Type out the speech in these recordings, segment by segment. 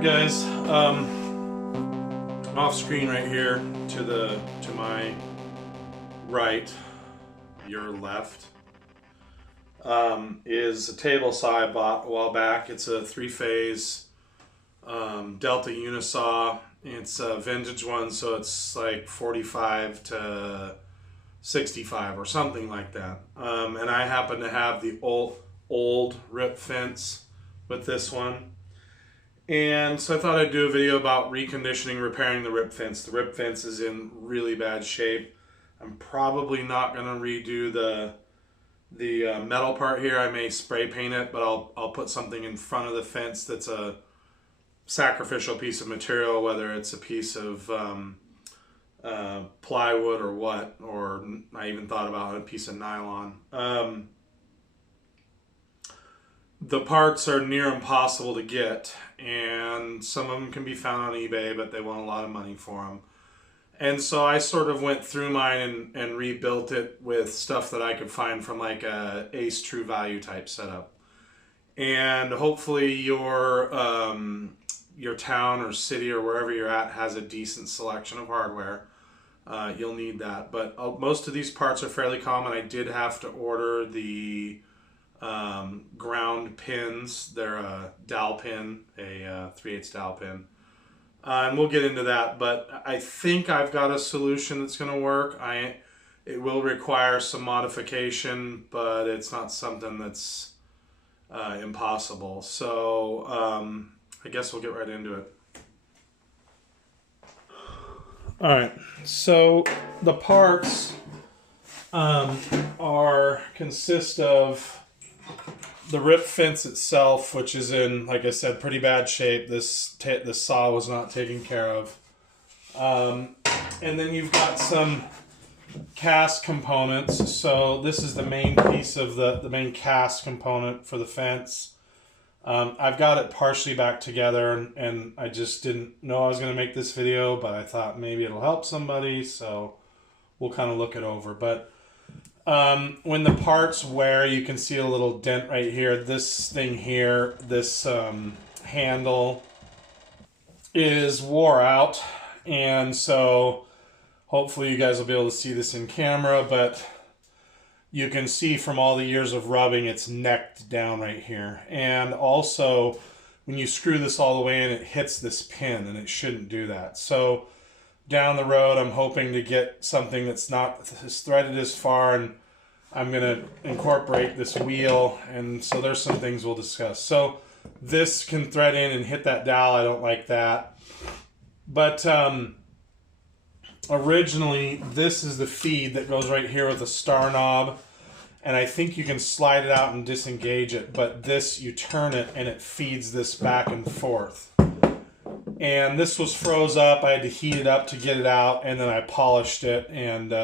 Alright guys, off screen right here to my right, your left, is a table saw I bought a while back. It's a 3-phase Delta Unisaw. It's a vintage one, so it's like 45 to 65 or something like that. And I happen to have the old rip fence with this one. And so I thought I'd do a video about reconditioning, repairing the rip fence. The rip fence is in really bad shape. I'm probably not going to redo the metal part here. I may spray paint it, but I'll put something in front of the fence that's a sacrificial piece of material, whether it's a piece of plywood or what, or I even thought about a piece of nylon. The parts are near impossible to get, and some of them can be found on eBay, but they want a lot of money for them. And so I sort of went through mine and rebuilt it with stuff that I could find from like a Ace True Value type setup. And hopefully your town or city or wherever you're at has a decent selection of hardware. You'll need that. But most of these parts are fairly common. I did have to order the ground pins. They're a dowel pin, a 3/8 dowel pin. And we'll get into that, but I think I've got a solution that's going to work. It will require some modification, but it's not something that's impossible. So I guess we'll get right into it. All right, so the parts consist of the rip fence itself, which is in, like I said, pretty bad shape. This saw was not taken care of. And then you've got some cast components. So this is the main piece of the main cast component for the fence. I've got it partially back together, and I just didn't know I was going to make this video, but I thought maybe it'll help somebody, so we'll kind of look it over. But when the parts wear, you can see a little dent right here. This thing here, this handle is wore out, and so hopefully you guys will be able to see this in camera, but you can see from all the years of rubbing, it's necked down right here. And also, when you screw this all the way in, it hits this pin, and it shouldn't do that. So down the road, I'm hoping to get something that's not as threaded as far, and I'm going to incorporate this wheel, and so there's some things we'll discuss. So this can thread in and hit that dowel. I don't like that. But originally, this is the feed that goes right here with a star knob, and I think you can slide it out and disengage it, but this, you turn it, and it feeds this back and forth. And this was froze up. I had to heat it up to get it out, and then I polished it, and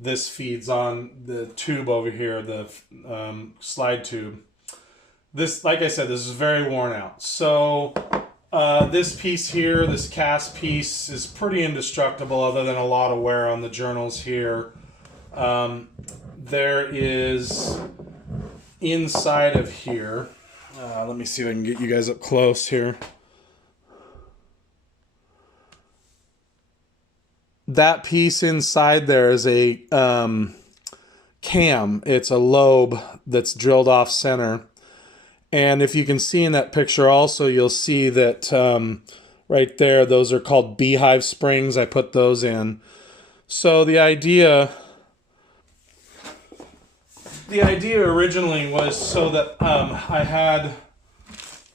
this feeds on the tube over here, the slide tube. This, like I said, this is very worn out. So this piece here, this cast piece, is pretty indestructible other than a lot of wear on the journals here. There is inside of here, let me see if I can get you guys up close here. That piece inside there is a cam. It's a lobe that's drilled off center. And if you can see in that picture also, you'll see that right there, those are called beehive springs. I put those in. So the idea originally was so that I had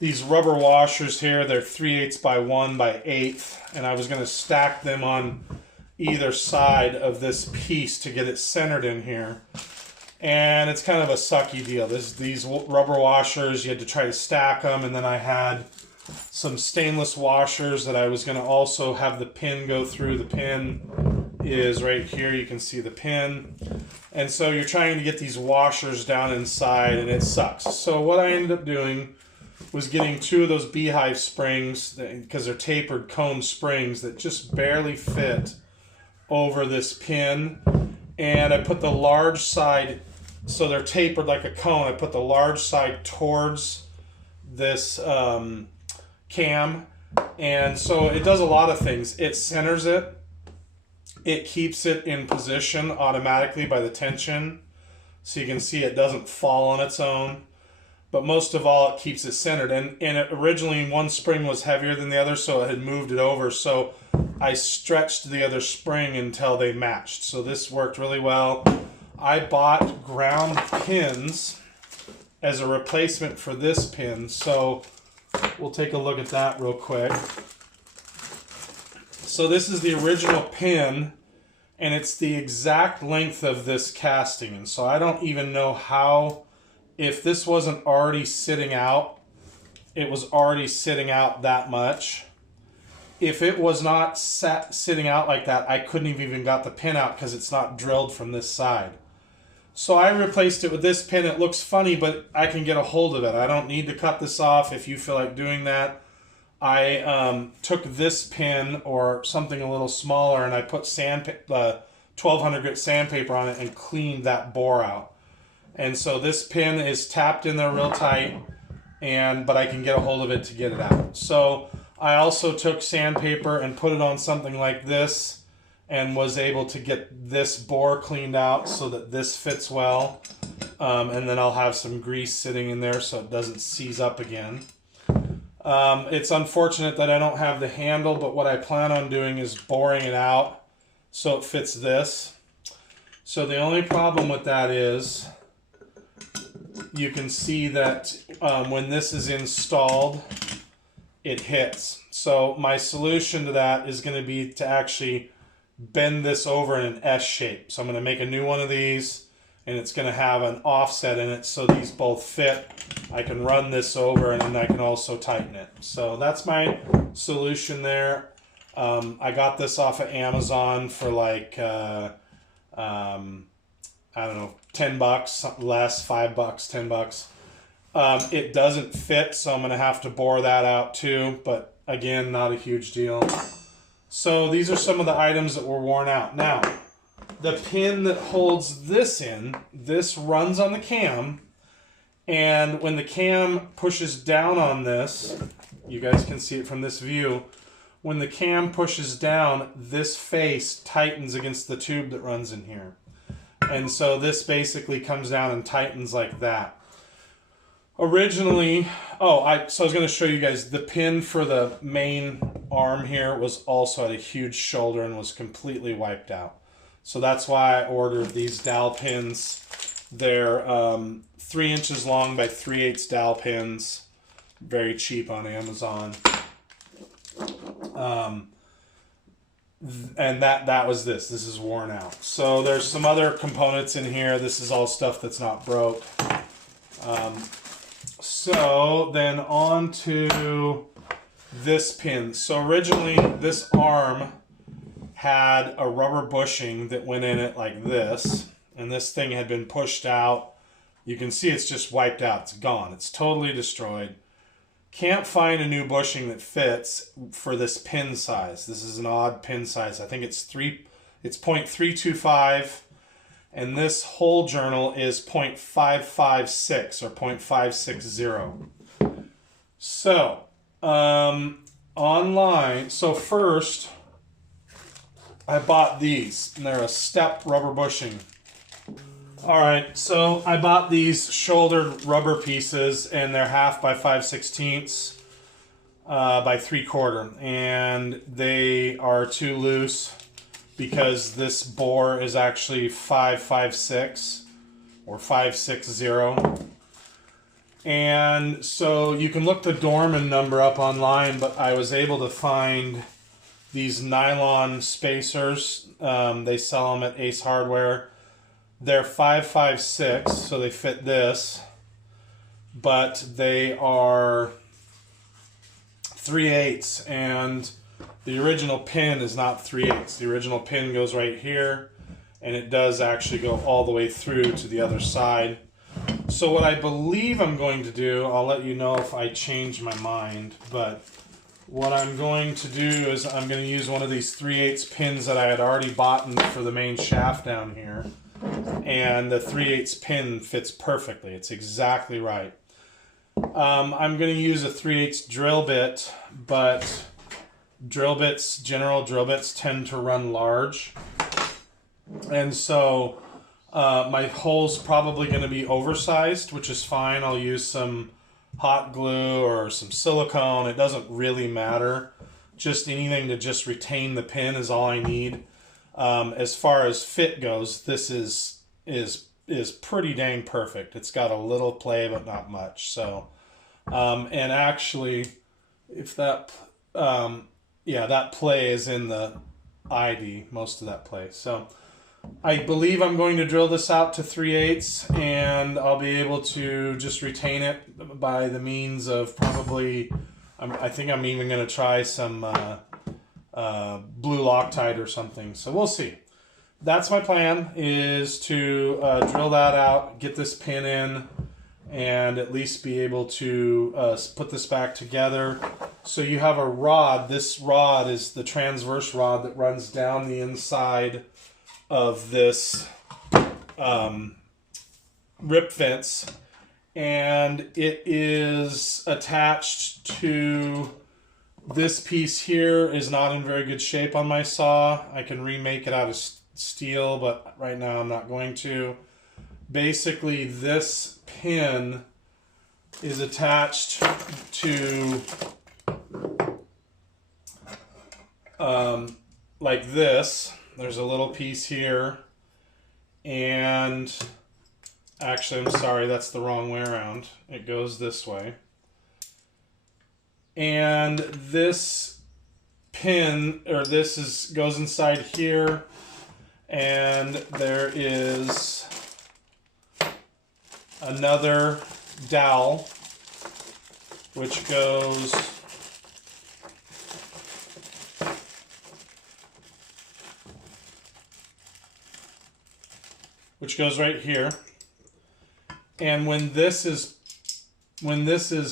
these rubber washers here. They're 3/8 by 1 by 8, and I was going to stack them on either side of this piece to get it centered in here. And it's kind of a sucky deal. These rubber washers, you had to try to stack them, and then I had some stainless washers that I was going to also have the pin go through. The pin is right here. You can see the pin. And so you're trying to get these washers down inside, and it sucks. So what I ended up doing was getting 2 of those beehive springs, because they're tapered cone springs that just barely fit over this pin, and I put the large side, so they're tapered like a cone. I put the large side towards this cam, And so it does a lot of things. It centers it. It keeps it in position automatically by the tension. So you can see it doesn't fall on its own. But most of all, it keeps it centered. And originally one spring was heavier than the other, so it had moved it over. So I stretched the other spring until they matched. So this worked really well. I bought ground pins as a replacement for this pin. So we'll take a look at that real quick. So this is the original pin, and it's the exact length of this casting. And so I don't even know how, if this wasn't already sitting out, it was already sitting out that much. If it was not sitting out like that, I couldn't have even got the pin out because it's not drilled from this side. So I replaced it with this pin. It looks funny, but I can get a hold of it. I don't need to cut this off if you feel like doing that. I took this pin or something a little smaller, and I put 1200 grit sandpaper on it and cleaned that bore out. And so this pin is tapped in there real tight, but I can get a hold of it to get it out. So I also took sandpaper and put it on something like this and was able to get this bore cleaned out so that this fits well. And then I'll have some grease sitting in there so it doesn't seize up again. It's unfortunate that I don't have the handle, but what I plan on doing is boring it out so it fits this. So the only problem with that is you can see that when this is installed, it hits. So my solution to that is going to be to actually bend this over in an S shape. So I'm going to make a new one of these, and it's going to have an offset in it so these both fit. I can run this over, and then I can also tighten it. So that's my solution there. I got this off of Amazon for like, I don't know, 10 bucks, less, 5 bucks, 10 bucks. It doesn't fit, so I'm going to have to bore that out too, but again, not a huge deal. So these are some of the items that were worn out. Now, the pin that holds this in, this runs on the cam, and when the cam pushes down on this, you guys can see it from this view, when the cam pushes down, this face tightens against the tube that runs in here. And so this basically comes down and tightens like that. Originally, so I was going to show you guys, the pin for the main arm here was also at a huge shoulder and was completely wiped out. So that's why I ordered these dowel pins. They're 3 inches long by 3/8 dowel pins. Very cheap on Amazon. And that was this. This is worn out. So there's some other components in here. This is all stuff that's not broke. So then on to this pin. So originally this arm had a rubber bushing that went in it like this, and this thing had been pushed out. You can see it's just wiped out. It's gone. It's totally destroyed. Can't find a new bushing that fits for this pin size. This is an odd pin size. I think it's 0.325, and this hole journal is 0.556 or 0.560. So online, so first I bought these, and they're a step rubber bushing. All right, so I bought these shouldered rubber pieces, and they're 1/2 by 5/16 by 3/4, and they are too loose because this bore is actually 556 or 560. And so you can look the Dorman number up online, but I was able to find these nylon spacers. They sell them at Ace Hardware. They're 556, so they fit this, but they are 3/8, and the original pin is not 3/8. The original pin goes right here, and it does actually go all the way through to the other side. So what I believe I'm going to do, I'll let you know if I change my mind, but what I'm going to do is I'm going to use one of these 3/8 pins that I had already bought for the main shaft down here. And the 3/8 pin fits perfectly. It's exactly right. I'm going to use a 3/8 drill bit, but drill bits, general drill bits tend to run large. And so my hole's probably going to be oversized, which is fine. I'll use some hot glue or some silicone. It doesn't really matter. Just anything to just retain the pin is all I need. As far as fit goes, this is pretty dang perfect. It's got a little play, but not much. So, and actually, if that, yeah, that play is in the ID, most of that play. So, I believe I'm going to drill this out to 3/8, and I'll be able to just retain it by the means of probably, I think I'm even going to try some blue Loctite or something. So we'll see. That's my plan, is to drill that out, get this pin in, and at least be able to put this back together. So you have a rod. This rod is the transverse rod that runs down the inside of this rip fence, and it is attached to this piece here. Is not in very good shape on my saw. I can remake it out of steel, but right now I'm not going to. Basically, this pin is attached to like this. There's a little piece here, and actually, I'm sorry, that's the wrong way around. It goes this way. And this pin, or this goes inside here, and there is another dowel which goes right here. And when this is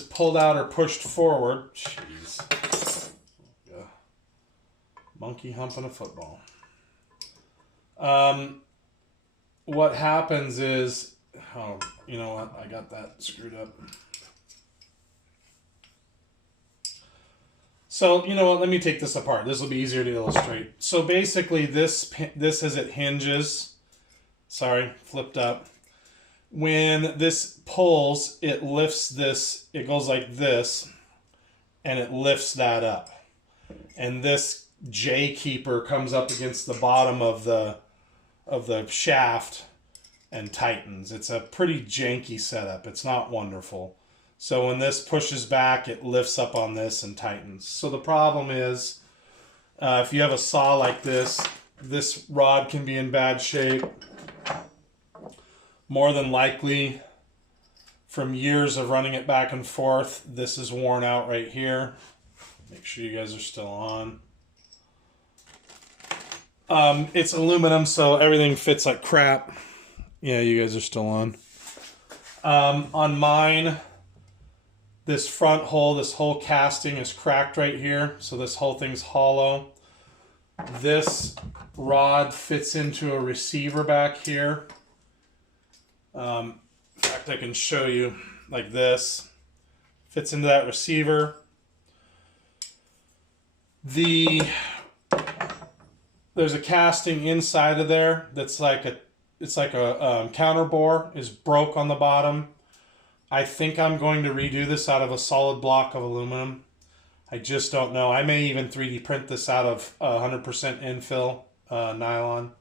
pulled out or pushed forward, jeez, monkey humping a football. What happens is, oh, you know what? I got that screwed up. So, you know what? Let me take this apart. This will be easier to illustrate. So basically, this as it hinges, sorry, flipped up. When this pulls, it lifts this, it goes like this, and it lifts that up. And this J keeper comes up against the bottom of the shaft and tightens. It's a pretty janky setup. It's not wonderful. So when this pushes back, it lifts up on this and tightens. So the problem is, if you have a saw like this, this rod can be in bad shape. More than likely, from years of running it back and forth, this is worn out right here. Make sure you guys are still on. It's aluminum, so everything fits like crap. Yeah, you guys are still on. On mine, this front hole, this whole casting is cracked right here, so this whole thing's hollow. This rod fits into a receiver back here. In fact, I can show you like this. Fits into that receiver. There's a casting inside of there that's like a counter bore is broke on the bottom. I think I'm going to redo this out of a solid block of aluminum. I just don't know. I may even 3D print this out of 100% infill nylon.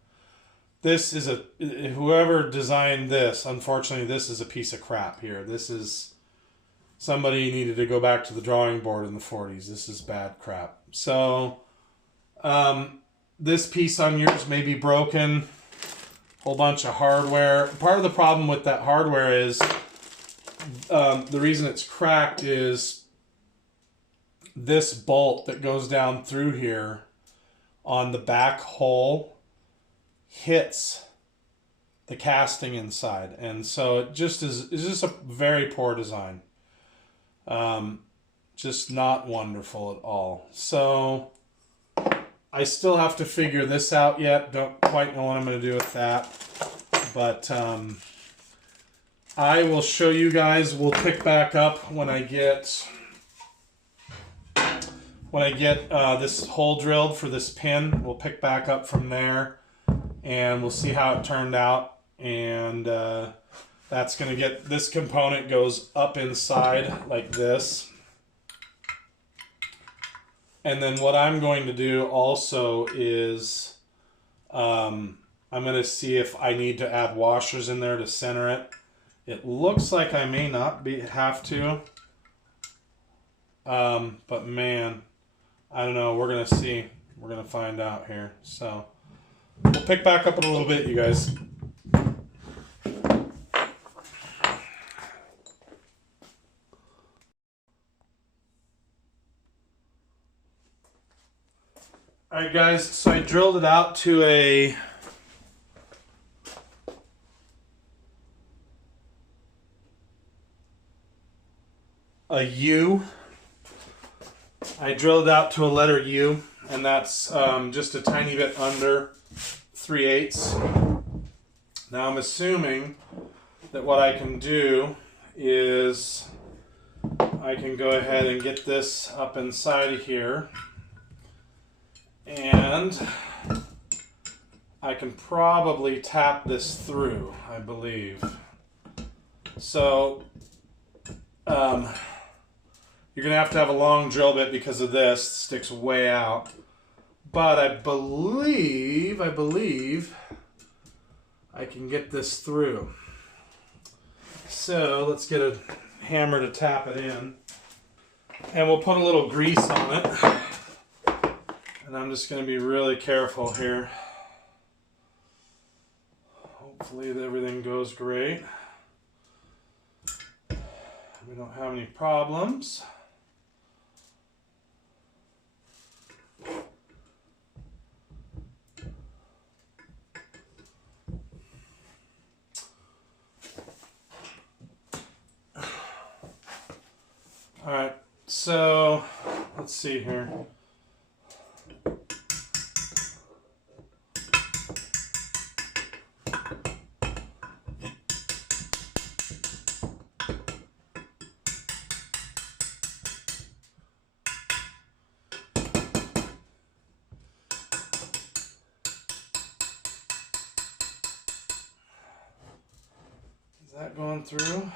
This is whoever designed this, unfortunately, this is a piece of crap here. This is, somebody needed to go back to the drawing board in the 40s. This is bad crap. So, this piece on yours may be broken. Whole bunch of hardware. Part of the problem with that hardware is, the reason it's cracked is this bolt that goes down through here on the back hole hits the casting inside, and so it's just a very poor design. Just not wonderful at all. So I still have to figure this out yet. Don't quite know what I'm going to do with that, but I will show you guys. We'll pick back up when I get when I get this hole drilled for this pin, we'll pick back up from there and we'll see how it turned out. And that's going to get, this component goes up inside like this. And then what I'm going to do also is I'm going to see if I need to add washers in there to center it. It looks like I may not have to. But man, I don't know. We're going to see. We're going to find out here. So we'll pick back up in a little bit, you guys. Alright guys, so I drilled it out to a U. I drilled out to a letter U, and that's just a tiny bit under 3/8. Now I'm assuming that what I can do is I can go ahead and get this up inside of here, and I can probably tap this through, I believe. So you're going to have a long drill bit because of this. It sticks way out. But I believe I can get this through. So let's get a hammer to tap it in. And we'll put a little grease on it. And I'm just going to be really careful here. Hopefully everything goes great. We don't have any problems. All right, so let's see here. Is that going through?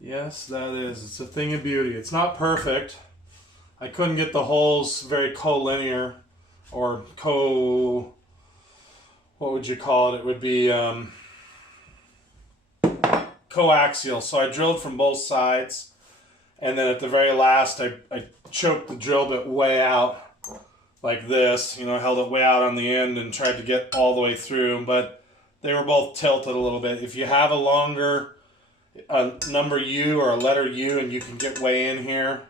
Yes, that is. It's a thing of beauty. It's not perfect. I couldn't get the holes very collinear or what would you call it? It would be coaxial. So I drilled from both sides, and then at the very last I choked the drill bit way out like this. You know, held it way out on the end and tried to get all the way through, but they were both tilted a little bit. If you have a longer number U or a letter U and you can get way in here,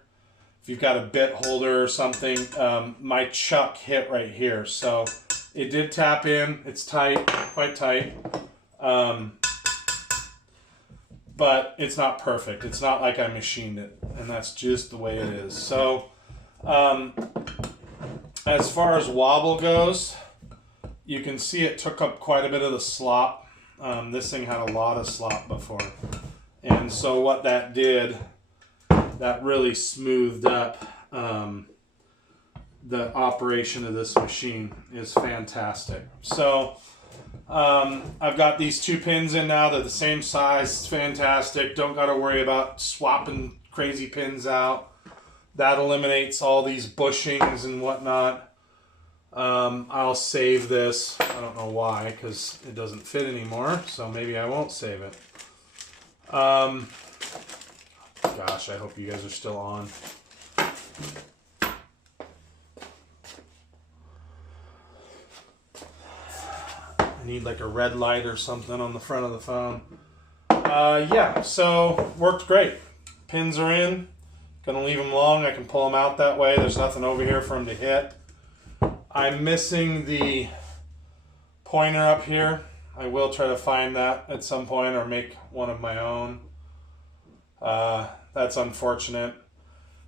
if you've got a bit holder or something, my chuck hit right here. So it did tap in. It's tight, quite tight. But it's not perfect. It's not like I machined it, and that's just the way it is. So as far as wobble goes, you can see it took up quite a bit of the slop. This thing had a lot of slop before. And so what that did, that really smoothed up the operation of this machine. Is fantastic. So I've got these two pins in now. They're the same size. It's fantastic. Don't got to worry about swapping crazy pins out. That eliminates all these bushings and whatnot. I'll save this. I don't know why, because it doesn't fit anymore. So maybe I won't save it. Gosh, I hope you guys are still on. I need like a red light or something on the front of the phone. Yeah, so worked great. Pins are in. Gonna leave them long. I can pull them out that way. There's nothing over here for them to hit. I'm missing the pointer up here. I will try to find that at some point or make one of my own. That's unfortunate.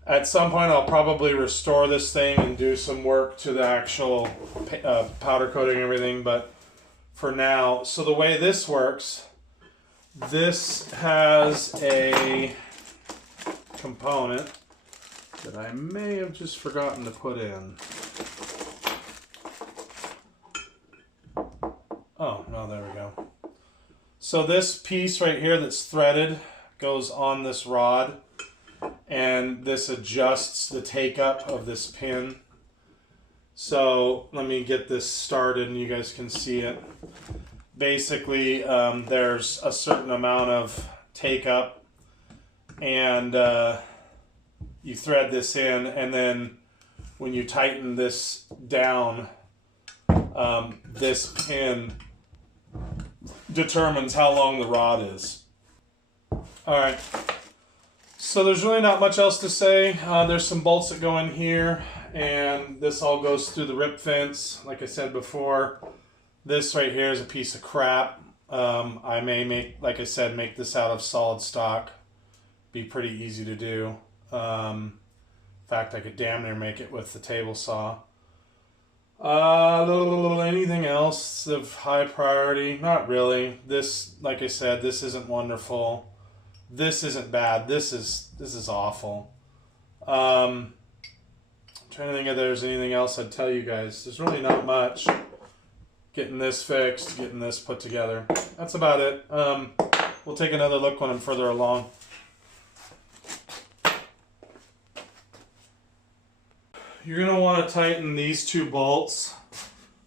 At some point I'll probably restore this thing and do some work to the actual powder coating and everything, but for now, so the way this works, this has a component that I may have just forgotten to put in. Oh, no, there we go. So this piece right here that's threaded goes on this rod, and this adjusts the take-up of this pin. So let me get this started and you guys can see it. Basically, there's a certain amount of take-up, and you thread this in, and then when you tighten this down, this pin determines how long the rod is. Alright, so there's really not much else to say. There's some bolts that go in here, and this all goes through the rip fence. Like I said before, this right here is a piece of crap. I may make, like I said, make this out of solid stock. Be pretty easy to do. In fact, I could damn near make it with the table saw. Anything else of high priority? Not really. This, like I said, this isn't wonderful. This isn't bad. This is awful. I'm trying to think if there's anything else I'd tell you guys. There's really not much. Getting this fixed, getting this put together. That's about it. We'll take another look when I'm further along. You're going to want to tighten these two bolts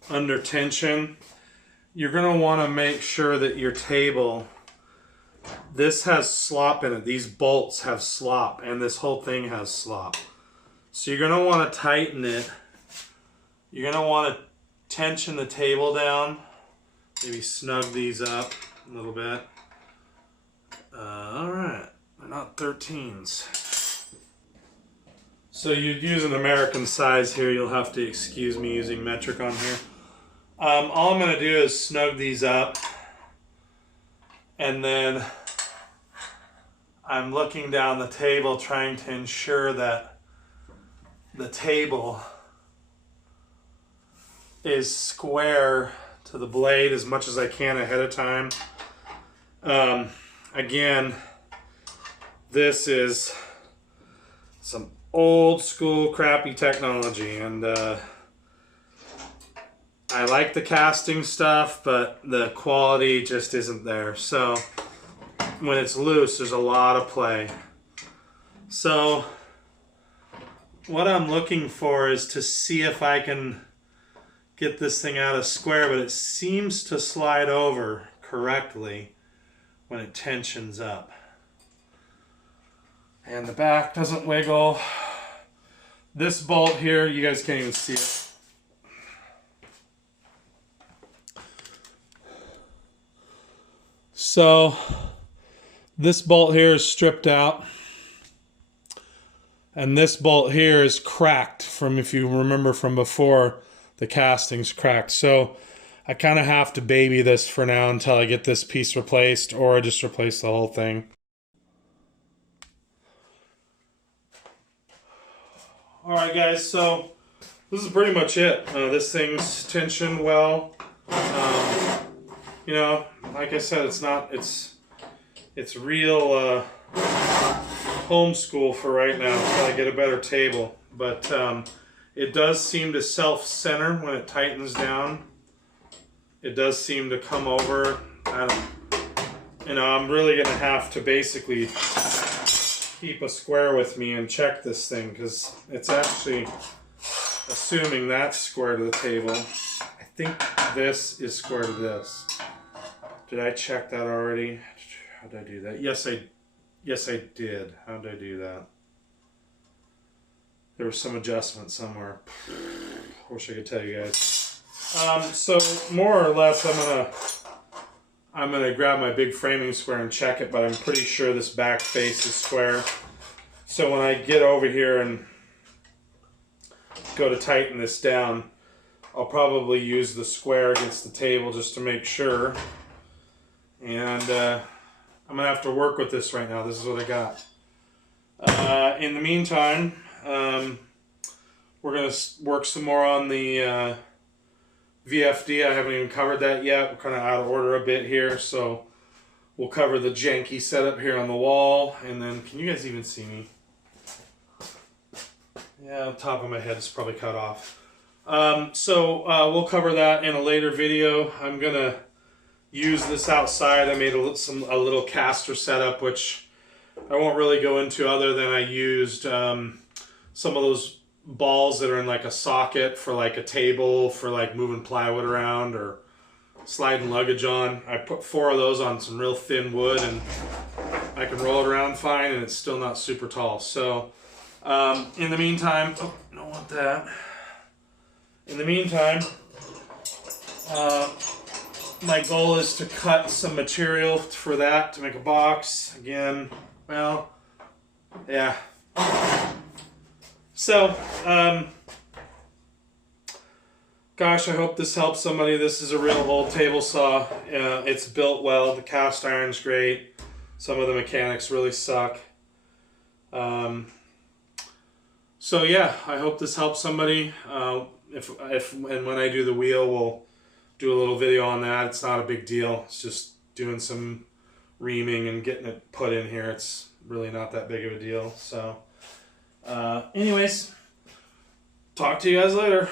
under tension. You're going to want to make sure that your table, this has slop in it. These bolts have slop, and this whole thing has slop. So you're going to want to tighten it. You're going to want to tension the table down. Maybe snug these up a little bit. Alright, they're not 13s. So you'd use an American size here. You'll have to excuse me using metric on here. All I'm going to do is snug these up, and then I'm looking down the table trying to ensure that the table is square to the blade as much as I can ahead of time. Again, this is some old school crappy technology, and I like the casting stuff, but the quality just isn't there. So when it's loose, there's a lot of play. So what I'm looking for is to see if I can get this thing out of square, but it seems to slide over correctly when it tensions up. And the back doesn't wiggle. This bolt here, you guys can't even see it. So this bolt here is stripped out, and this bolt here is cracked from, if you remember from before, the casting's cracked. So I kind of have to baby this for now until I get this piece replaced, or I just replace the whole thing. Alright guys, so this is pretty much it. This thing's tensioned well. You know, like I said, it's real homeschool for right now until I get a better table. But it does seem to self-center when it tightens down. It does seem to come over. I'm really going to have to basically keep a square with me and check this thing, because it's actually assuming that's square to the table. I think this is square to this. Did I check that already? How did I do that? Yes, I did. How did I do that? There was some adjustment somewhere. I wish I could tell you guys. So more or less, I'm gonna grab my big framing square and check it, but I'm pretty sure this back face is square. So when I get over here and go to tighten this down, I'll probably use the square against the table just to make sure. And I'm gonna have to work with this right now. This is what I got. In the meantime, we're gonna work some more on the VFD. I haven't even covered that yet. We're kind of out of order a bit here, so we'll cover the janky setup here on the wall. And then, can you guys even see me? Yeah, on top of my head is probably cut off. We'll cover that in a later video. I'm gonna use this outside. I made a little caster setup, which I won't really go into other than I used some of those balls that are in like a socket for like a table for like moving plywood around or sliding luggage on. I put 4 of those on some real thin wood, and I can roll it around fine, and it's still not super tall. So in the meantime, oh, I don't want that. In the meantime, my goal is to cut some material for that to make a box. Again, well, yeah. So, gosh, I hope this helps somebody. This is a real old table saw. It's built well. The cast iron's great. Some of the mechanics really suck. So yeah, I hope this helps somebody. And when I do the wheel, we'll do a little video on that. It's not a big deal. It's just doing some reaming and getting it put in here. It's really not that big of a deal. So anyways, talk to you guys later.